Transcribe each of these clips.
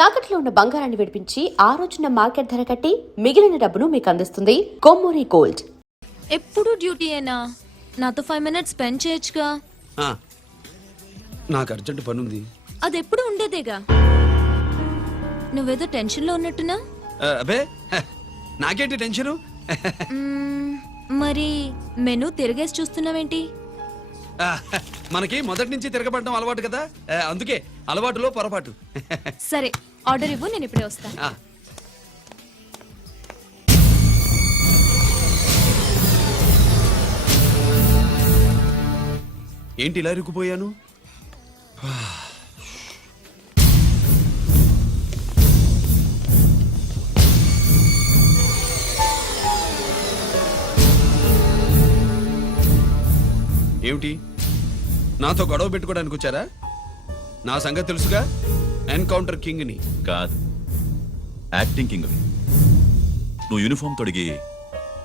తాకట్లో ఉన్న బంగారాన్ని విడిపించి ఆ రోజున మార్కెట్ ధర కట్టి మిగిలిన డబ్బును మీకు అందిస్తుంది కొమ్మూరి గోల్డ్. ఎప్పుడు డ్యూటీయేనా? నాతో 5 minutes స్పెండ్ చేయొచ్చుగా. నాకు అర్జెంట్ పని ఉంది. అది ఎప్పుడు ఉండేదేగా. నువ్వేదో టెన్షన్ లో ఉన్నట్టున్నా? అబే నాకేంటి టెన్షను? మరి మెనూ తిరిగేసి చూస్తున్నావేంటి? మనకి మొదటి నుంచి తిరగబడడం అలవాటు కదా, అందుకే అలవాటులో పొరపాటు. సరే ఆర్డర్ ఇవ్వు, నేను ఇప్పుడే వస్తా. ఏంటి ఇలా ఇరుక్కుపోయాను? ఏమిటి, నాతో గొడవ పెట్టుకోవడానికి వచ్చారా? నా సంగతి తెలుసుగా, ఎన్కౌంటర్ కింగ్ ని. కాదు, యాక్టింగ్ కింగ్. నువ్వు యూనిఫామ్ తొడిగి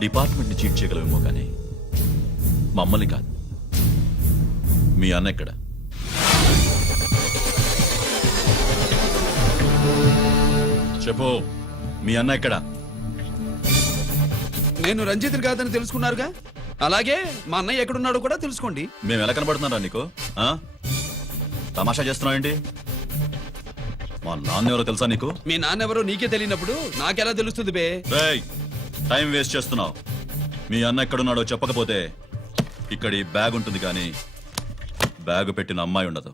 డిపార్ట్మెంట్ ని చీట్ చేయగలవేమో, కానీ మమ్మల్ని కాదు. మీ అన్న ఎక్కడ? చెప్పు, మీ అన్న ఎక్కడ? నేను రంజిత్ కాదని తెలుసుకున్నారుగా, అలాగే మా అన్నయ్య ఎక్కడున్నాడో కూడా తెలుసుకోండి. మేము ఎలా కనబడుతున్నారా నీకు? తమాషా చేస్తున్నావు ఏంటి? మా నాన్న ఎవరో తెలుసా నీకు? మీ నాన్న ఎవరో నీకే తెలియనప్పుడు నాకెలా తెలుస్తుంది బే? టైం వేస్ట్ చేస్తున్నావు. మీ అన్న ఎక్కడున్నాడో చెప్పకపోతే ఇక్కడ ఈ బ్యాగ్ ఉంటుంది, కానీ బ్యాగ్ పెట్టిన అమ్మాయి ఉండదు.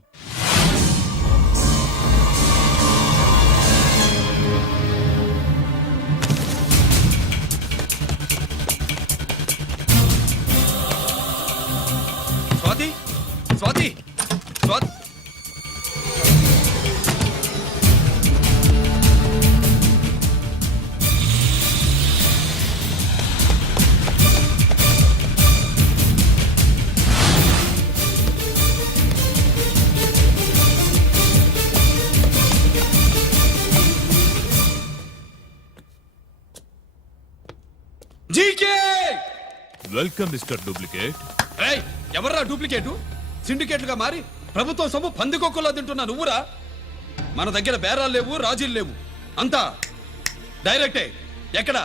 Swathi, Swathi, Swathi. GK, welcome mister duplicate. ఎవర్రా డూప్లికేటు? సిండికేట్లుగా మారి ప్రభుత్వం సొమ్ము పందికొక్కలో తింటున్నా నువ్వురా? మన దగ్గర బేరాలు లేవు, రాజీలు లేవు, అంతా డైరెక్టే. ఎక్కడ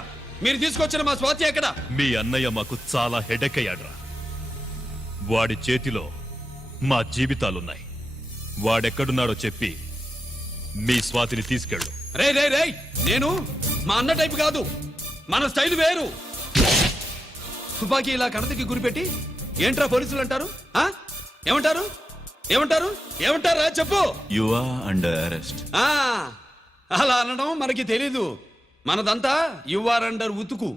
మీరు తీసుకొచ్చిన మా స్వాతి ఎక్కడ? మీ అన్నయ్య మాకు చాలా హెడేక్ అయ్యాడ్రా. వాడి చేతిలో మా జీవితాలున్నాయి. వాడెక్కడున్నాడో చెప్పి మీ స్వాతిని తీసుకెళ్ళు. రే రే రే, నేను మా అన్న టైపు కాదు, మన స్టైల్ వేరు. తుపాకీ ఇలా కణతకి గురిపెట్టి ఏంట్రా పోలీసులు అంటారు? ఏమంటారు? ఏమంటారు? ఏమంటారా చెప్పు. You are under arrest. అలా అనడం మనకి తెలీదు. మనదంతా యు ఆర్ అండర్ ఉతుకు.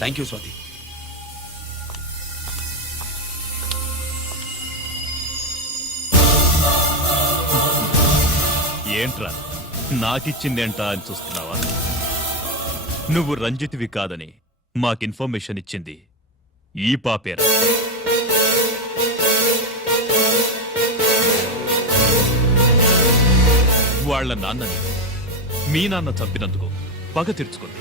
Thank you Swathi. ఏంట్రా నాకిచ్చిందేంటా అని చూస్తున్నావా? నువ్వు రంజిత్వి కాదని మాకు ఇన్ఫర్మేషన్ ఇచ్చింది ఈ పాపేరా. వాళ్ళ నాన్నని మీ నాన్న చంపినందుకు పగ తీర్చుకుంది.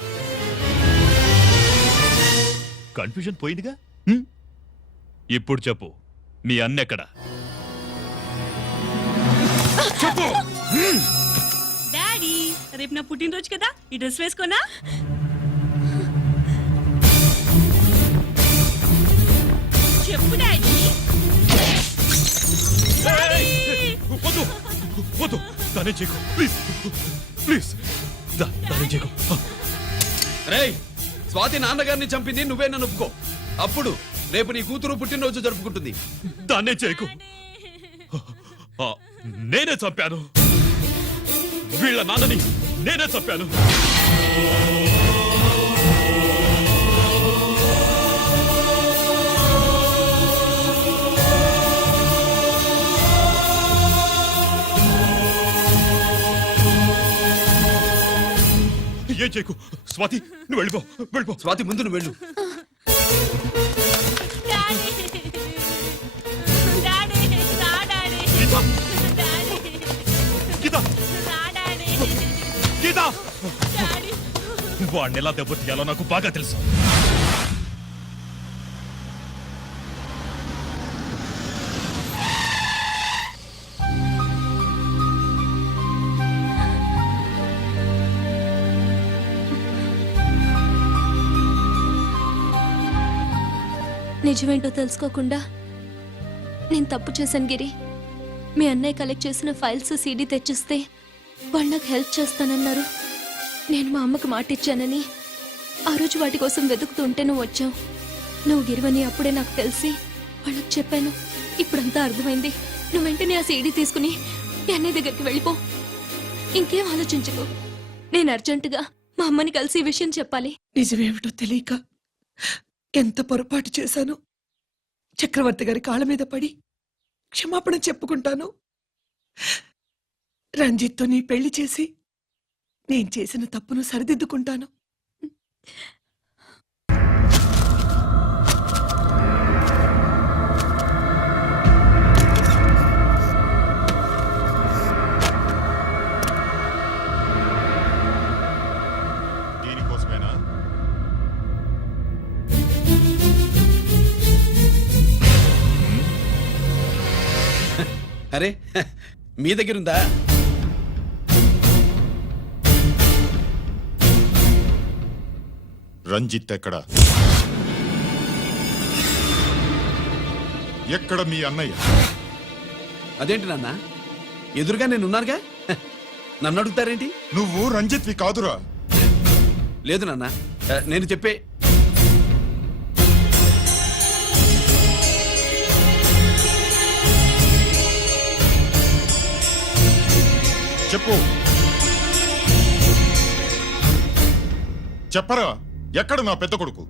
కన్ఫ్యూజన్ పోయిందిగా. ఇప్పుడు చెప్పు, మీ అన్న ఎక్కడ? డాడీ, రేపు నా పుట్టినరోజు కదా, ఈ డ్రెస్ వేసుకోనా? చెప్పు డాడీ. వద్దు, దానే చేయకు ప్లీజ్, ప్లీజ్ దానే చేయకు. రేయ్, స్వాతి నాన్నగారిని చంపింది నువ్వే, నన్ను ఒప్పుకో. అప్పుడు రేపు నీ కూతురు పుట్టినరోజు జరుపుకుంటుంది. దాన్నే చేయకు. నేనే చంపాను. వీళ్ళ నాన్నని నేనే చంపాను. ఏం చేయకు స్వాతి, నువ్వు వెళ్ళిపో. స్వాతి ముందు నువ్వు వెళ్ళు. డాడీ డాడీ రా డాడీ గీత, డాడీ గీత, రా డాడీ గీత. డాడీ వాడిని ఎలా దెబ్బతీయాలో నాకు బాగా తెలుసు. నిజమేంటో తెలుసుకోకుండా నేను తప్పు చేశాను గిరి. మీ అన్నయ్య కలెక్ట్ చేసిన ఫైల్స్ సీడీ తెచ్చిస్తే వాళ్ళు నాకు హెల్ప్ చేస్తానన్నారు. నేను మా అమ్మకు మాట ఇచ్చానని ఆ రోజు వాటి కోసం వెతుకుతుంటే నువ్వు వచ్చావు. నువ్వు గిరివని అప్పుడే నాకు తెలిసి వాళ్ళకి చెప్పాను. ఇప్పుడంతా అర్థమైంది. నువ్వు వెంటనే ఆ సీడీ తీసుకుని మీ అన్నయ్య దగ్గరికి వెళ్ళిపో. ఇంకేం ఆలోచించకు. నేను అర్జెంటుగా మా అమ్మని కలిసి ఈ విషయం చెప్పాలి. నిజమేమిటో తెలియక ఎంత పొరపాటు చేశాను. చక్రవర్తి గారి కాళ్ళ మీద పడి క్షమాపణ చెప్పుకుంటాను. రంజిత్తో నీ పెళ్లి చేసి నేను చేసిన తప్పును సరిదిద్దుకుంటాను. దీనికోసమేనా? అరే మీ దగ్గరుందా? రంజిత్ ఎక్కడ? ఎక్కడ మీ అన్నయ్య? అదేంటి నాన్న, ఎదురుగా నేనున్నానుగా, నన్ను అడుగుతారేంటి? నువ్వు రంజిత్వి కాదురా. లేదు నాన్న, నేను చెప్పే. చెప్పు, చెప్పరా, ఎక్కడ నా పెద్ద కొడుకు?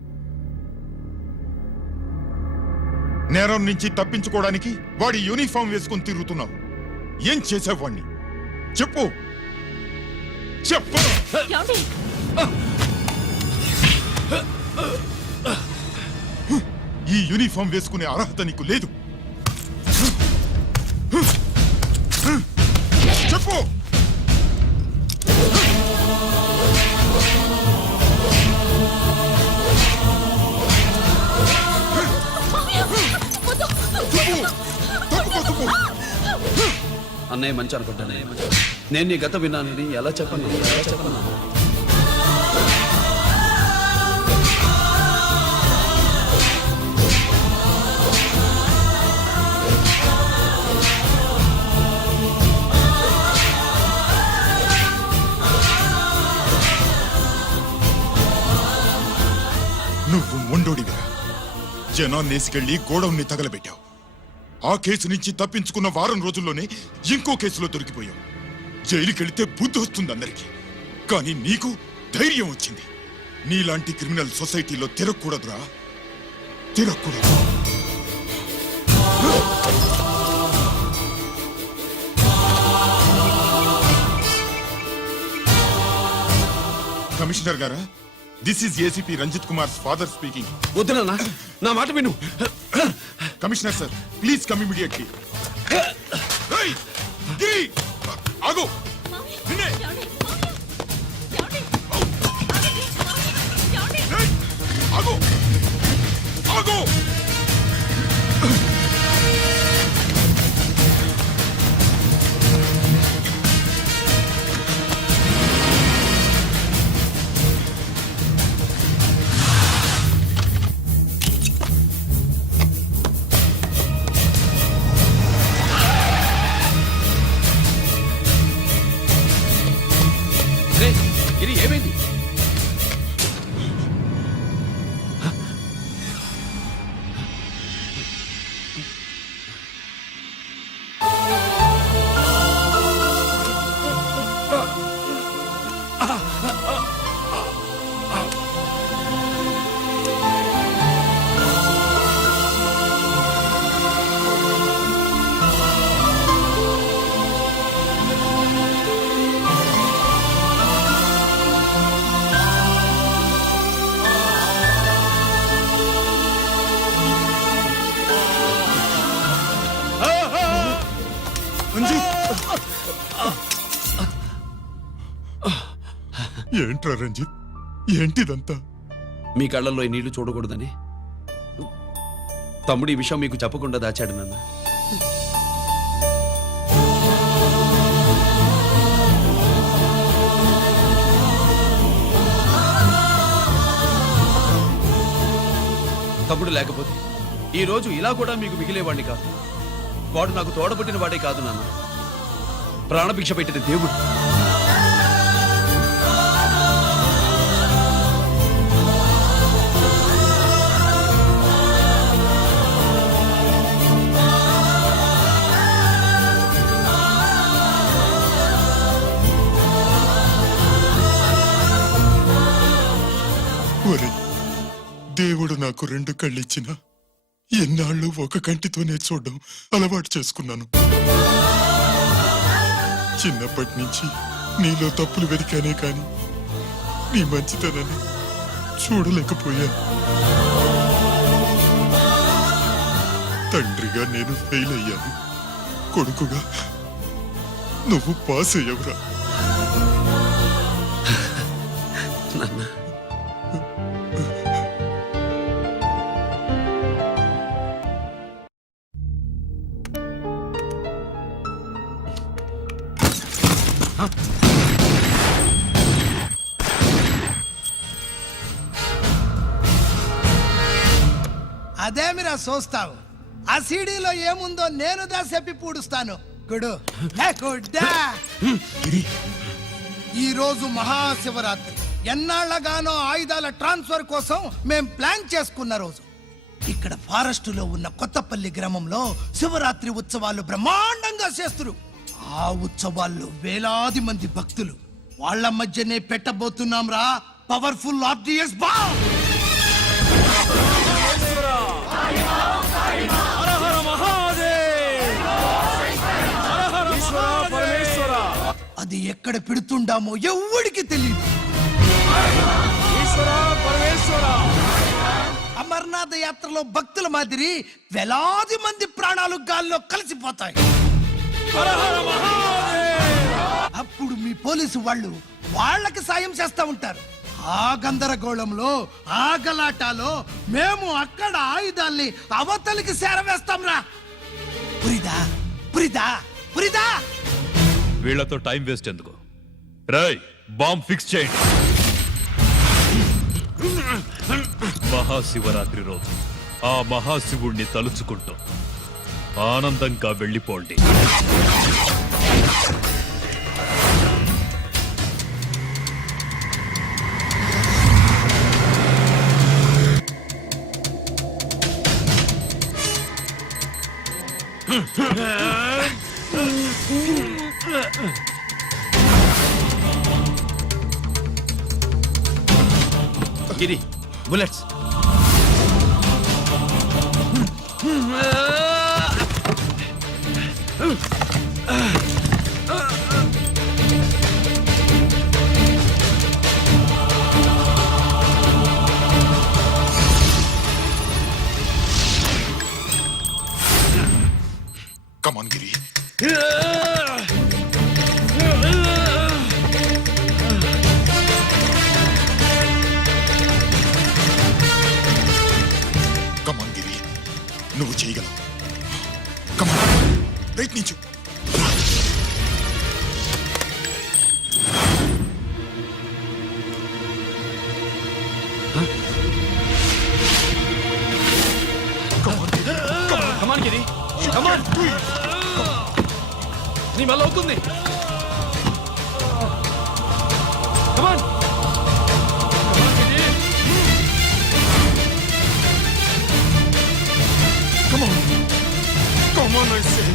నేరం నుంచి తప్పించుకోవడానికి వాడి యూనిఫామ్ వేసుకుని తిరుగుతున్నావు. ఏం చేసావు వాణ్ణి? చెప్పు, చెప్పు. ఏమండి ఈ యూనిఫామ్ వేసుకునే అర్హత నీకు లేదు. చెప్పు. అన్నయ్య మంచి అనుకుంటాను. నేను నీ గత విన్నానని ఎలా చెప్పను? నువ్వు మొండోడివిరా. జనాన్నేసుకెళ్లి గోడౌన్ని తగలబెట్టావు. ఆ కేసు నుంచి తప్పించుకున్న వారం రోజుల్లోనే ఇంకో కేసులో దొరికిపోయావు. జైలుకెళ్తే బుద్ధి వస్తుంది అందరికీ, కానీ నీకు ధైర్యం వచ్చింది. నీలాంటి క్రిమినల్ సొసైటీలో తిరగకూడదురా, తిరగకూడదు. కమిషనర్ గారా, this is ACP Ranjit Kumar father speaking. వద్దు నాన్న, నా మాట విను. Commissioner sir, please come immediately. ఆగు. నిన్నే. ఏయ్, ఆగు. ఆగు. ఇది ఏమైంది? ఏంట్రా రంజిత్, ఏంటిదంతా? మీ కళ్ళల్లో ఈ నీళ్లు చూడకూడదని తమ్ముడు ఈ విషయం మీకు చెప్పకుండా దాచాడు నాన్న. తమ్ముడు లేకపోతే ఈ రోజు ఇలా కూడా మీకు మిగిలేవాడిని కాదు. వాడు నాకు తోడబుట్టిన వాడే కాదు నాన్న, ప్రాణభిక్ష పెట్టిన దేవుడు. ఒరే, దేవుడు నాకు 2 కళ్ళిచ్చినా ఎన్నాళ్ళు ఒక కంటితోనే చూడడం అలవాటు చేసుకున్నాను. చిన్నప్పటి నుంచి నీలో తప్పులు వెతికానే కాని నీ మంచితనాన్ని చూడలేకపోయాను. తండ్రిగా నేను ఫెయిల్ అయ్యాను, కొడుకుగా నువ్వు పాస్ అయ్యవురా. నాన్న, అదేమిరా చూస్తావు? ఆ సీడీలో ఏముందో నేను దా చెప్పి పూడుస్తాను. గుడు గుడ్డా. ఈ రోజు మహాశివరాత్రి. ఎన్నాళ్లగానో ఆయుధాల ట్రాన్స్ఫర్ కోసం మేం ప్లాన్ చేసుకున్న రోజు. ఇక్కడ ఫారెస్ట్ లో ఉన్న కొత్తపల్లి గ్రామంలో శివరాత్రి ఉత్సవాలు బ్రహ్మాండంగా చేస్తురు. ఆ ఉత్సవాల్లో వేలాది మంది భక్తులు. వాళ్ళ మధ్యనే పెట్టబోతున్నాం రా పవర్ఫుల్ ఆర్డిఎస్ బాంబ్. అది ఎక్కడ పెడుతుండామో ఎవ్వడికి తెలియదు. అమర్నాథ్ యాత్రలో భక్తుల మాదిరి వేలాది మంది ప్రాణాలు గాల్లో కలిసిపోతాయి. అప్పుడు మీ పోలీసు వాళ్ళు వాళ్ళకి సాయం చేస్తా ఉంటారు. ఆ గందరగోళంలో ఆ గలాటాలో మేము అక్కడ ఆయుధాల్ని అవతలికి చేరవేస్తాం రా. పురిదా పురిదా పురిదా. వీళ్లతో టైం వేస్ట్ ఎందుకు? రాయ్, బాంబ్ ఫిక్స్ చేయండి. మహాశివరాత్రి రోజు ఆ మహాశివుణ్ణి తలుచుకుంటూ ఆనందంగా వెళ్ళిపోండి. గిరి, bullets. Come on, Giri. Come on, Giri. నువ్వు చేయగలవు. Come on. ప్రయత్నించు. కమాన్ గిరి, కమాన్. నీ వల్ల అవుతుంది. కమాన్. Come on. Come on, I say.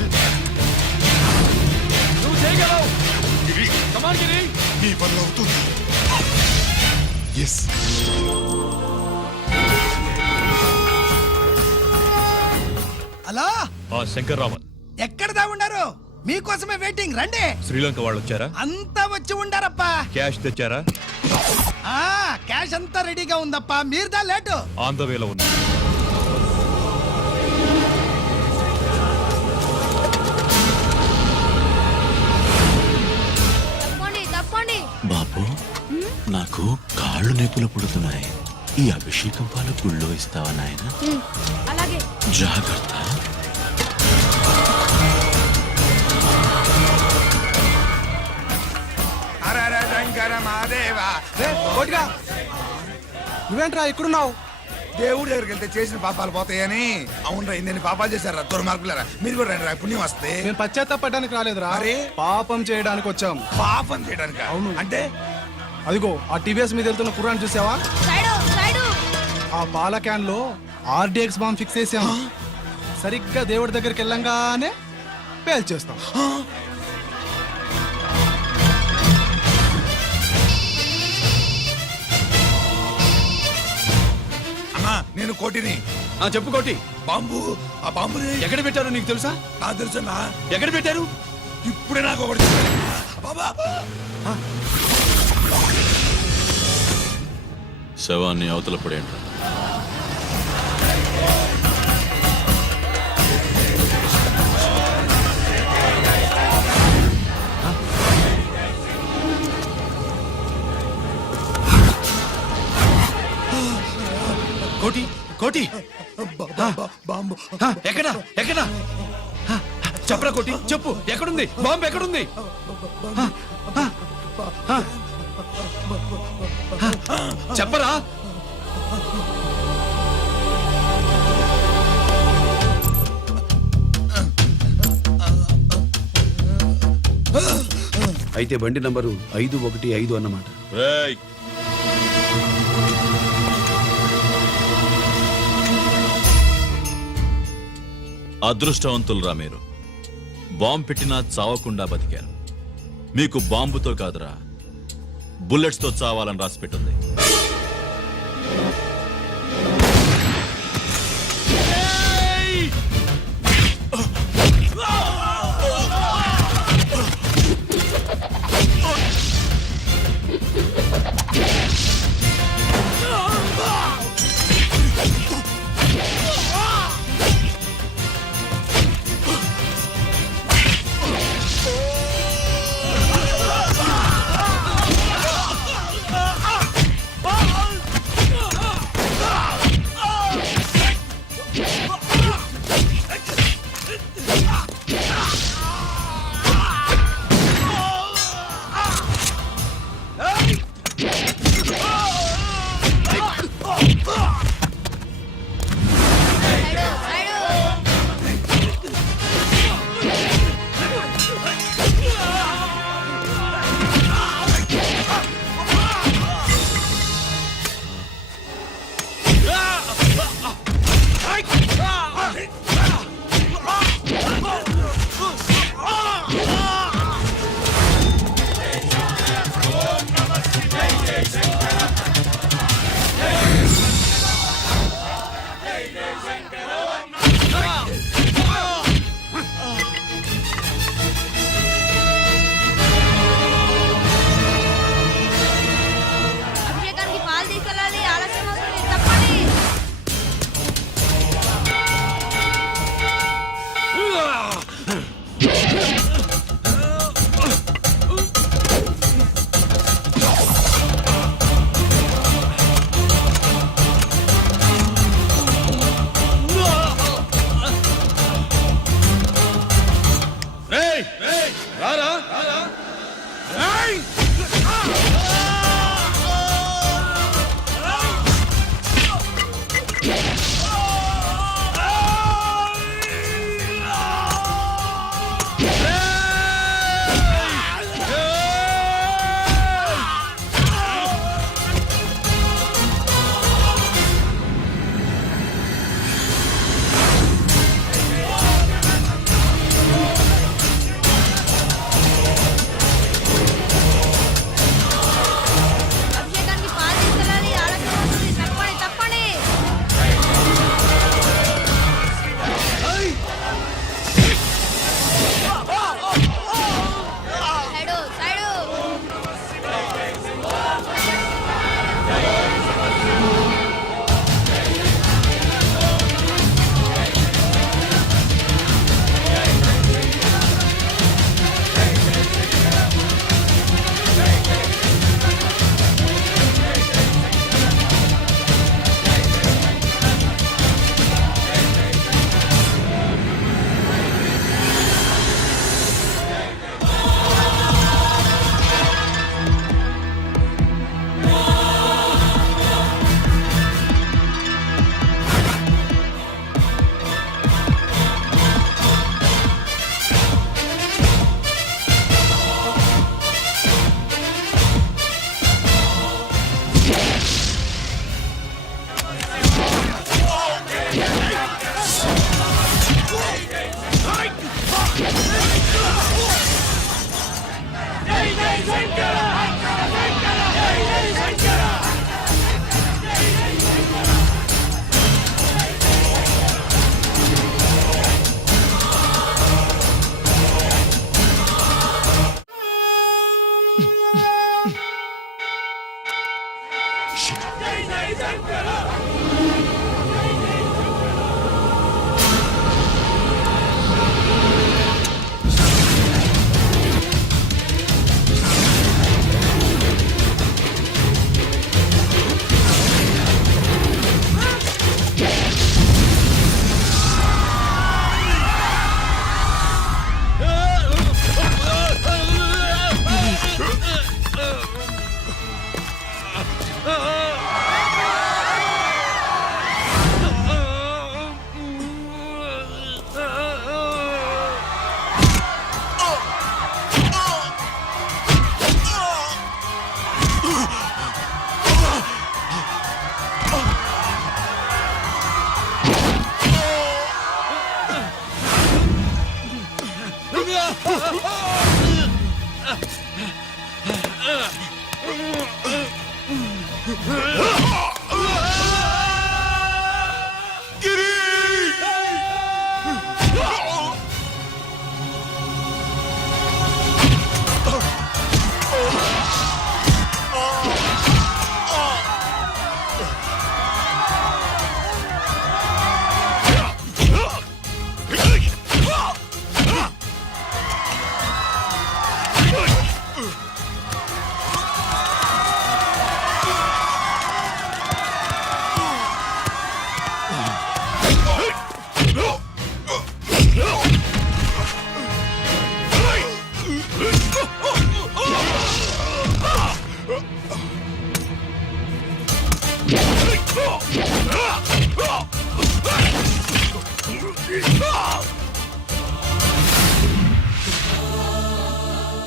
నువ్వు చేయగలవు. గిరి, కమాన్ గిరి. నీ వల్ల అవుతుంది. ఎస్. హలో, ఆ శంకర్రామన్ ఎక్కడదా ఉన్నారు? మీకోసమే వెయిటింగ్. రండి. శ్రీలంక వాళ్ళు వచ్చారా? అంతా వచ్చి ఉండారప్పా. క్యాష్ తెచ్చారా? క్యాష్ అంతా రెడీగా ఉందప్పా. మీరుదా లేటు. ఆన్ ద వేలో ఉంది. తప్పండి తప్పండి. బాబు, నా కాళ్ళు నొప్పులు పుడుతున్నాయి. ఈ అభిషేకం పాలు గుళ్ళో ఇస్తావా నాయన? అలాగే. జాగ్రత్త. నువ్వేంట్రా ఇక్కడున్నావు? దేవుడి దగ్గరికి వెళ్తే చేసిన పాపాలు పోతాయని. అవునరా, ఇన్ని పాపాలు చేశారా దుర్మార్గులారా. మీరు కూడా రండి రా, పుణ్యం వస్తే. మేము పశ్చాత్తాపడడానికి రాలేదురా, మరి? పాపం చేయడానికి వచ్చాం. పాపం చేయడానికి? అవును. అంటే అదిగో ఆ టీవీఎస్ మీద వెళ్తున్న కుర్రాన్ని చూసావా? ఆ పాల క్యాన్ లో ఆర్డిఎక్స్ బాంబ్ ఫిక్స్ చేసాం. సరిగ్గా దేవుడి దగ్గరికి వెళ్ళంగానే పేల్చేస్తాం. అమ్మా, నేను కోటిని. చెప్పు కోటి. బాంబు, ఆ బాంబుని ఎక్కడ పెట్టారు నీకు తెలుసా? నాకు తెలుసన్నా. ఎక్కడ పెట్టారు? ఇప్పుడే నాకు ఒకటి బాబా. శవాన్ని అవతల పడేయండి. కోటి, కోటి. బాంబు ఎక్కడ ఎక్కడ చెప్పరా కోటి, చెప్పు. ఎక్కడుంది బాంబు? ఎక్కడుంది? చెప్పరా. అయితే బండి నంబరు 515 అన్నమాట. రేయ్, అదృష్టవంతులరా మీరు. బాంబు పెట్టినా చావకుండా బతికారు. మీకు బాంబుతో కాదురా, బుల్లెట్స్తో చావాలని రాసి పెట్టింది.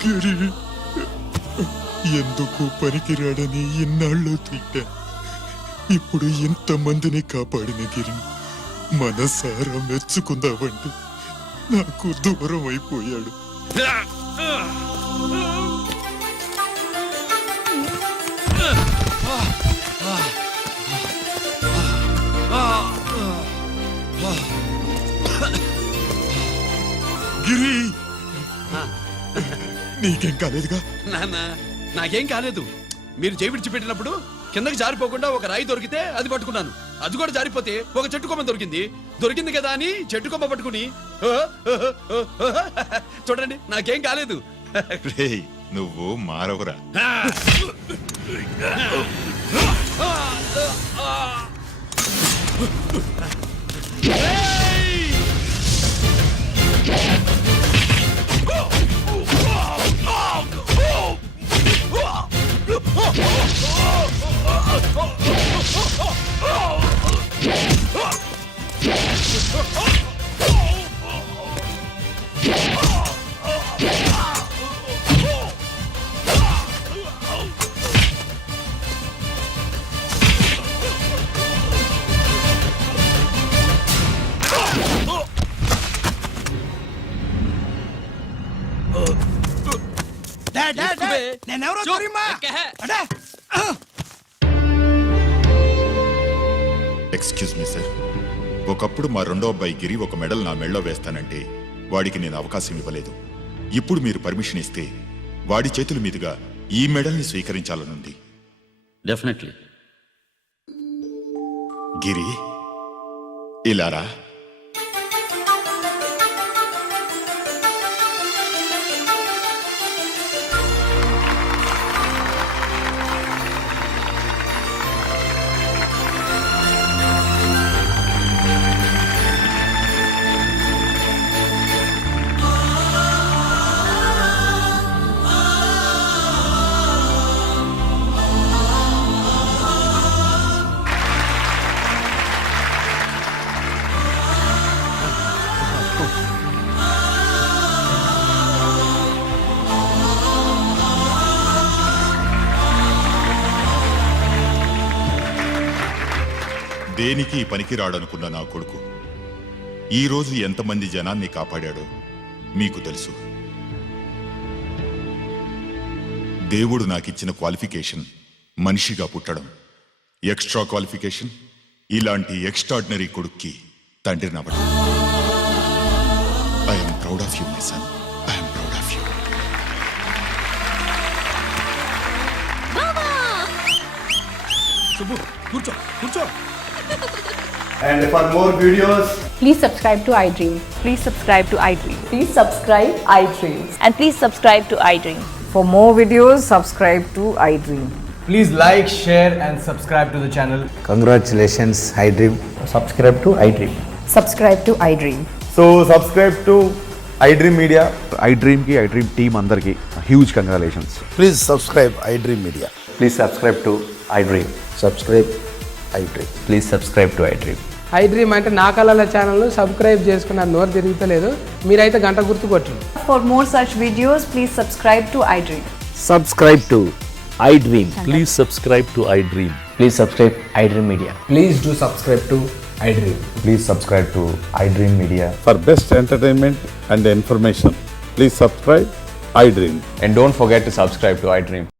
గిరి, ఎందుకు పనికిరాడని ఇన్నాళ్ళు తిట్టా. ఇప్పుడు ఇంతమందిని కాపాడిన గిరి మనసారా మెచ్చుకుందామంటే నాకు దూరం అయిపోయాడు. గిరి, నీకేం కాలేదుగా? నాన్న నాకేం కాలేదు. మీరు చేయి విడిచిపెట్టినప్పుడు కిందకి జారిపోకుండా ఒక రాయి దొరికితే అది పట్టుకున్నాను. అది కూడా జారిపోతే ఒక చెట్టు కొమ్మ దొరికింది కదా అని చెట్టు కొమ్మ పట్టుకుని చూడండి నాకేం కాలేదు. నువ్వు మారవురా. నేనెవరో తెలియమా? అడే! ఎక్స్క్యూజ్ మీ సార్, ఒకప్పుడు మా రెండో అబ్బాయి గిరి ఒక మెడల్ నా మెడలో వేస్తానంటే వాడికి నేను అవకాశం ఇవ్వలేదు. ఇప్పుడు మీరు పర్మిషన్ ఇస్తే వాడి చేతుల మీదుగా ఈ మెడల్ని స్వీకరించాలనుంది. డెఫినెట్లీ. గిరి, ఇలారా. దేనికి పనికిరాడనుకున్న నా కొడుకు ఈరోజు ఎంతమంది జనాన్ని కాపాడాడో మీకు తెలుసు. దేవుడు నాకిచ్చిన క్వాలిఫికేషన్ మనిషిగా పుట్టడం. ఎక్స్ట్రా క్వాలిఫికేషన్ ఇలాంటి ఎక్స్ట్రాడినరీ కొడుక్కి తండ్రిని అవ్వడం. I'm proud of you my son. I'm proud of you. Subbu కూర్చో కూర్చో. And for more videos, Please subscribe to iDream. Please subscribe to iDream. Please subscribe iDream. And please subscribe to iDream. For more videos, subscribe to iDream. please like, share, and subscribe to the channel. Congratulations I dream. Subscribe to iDream. Subscribe to iDream. So subscribe to iDream Media. ఐ డ్రీమ్కి iDream team అందరికీ huge congratulations. Please subscribe iDream Media. Please subscribe to iDream. Subscribe iDream. Please subscribe to iDream. IDream అంటే నా కళల channel subscribe చేసుకున్న నోరు తిరుగుతలేదు, మీరైతే గంట గుర్తు కొట్టండి. For more such videos, please subscribe to iDream. Subscribe to I dream. Please subscribe to iDream. Please subscribe I dream media. Please do subscribe to iDream. Please subscribe to I dream media. For best entertainment and information, please subscribe iDream. And don't forget to subscribe to I dream.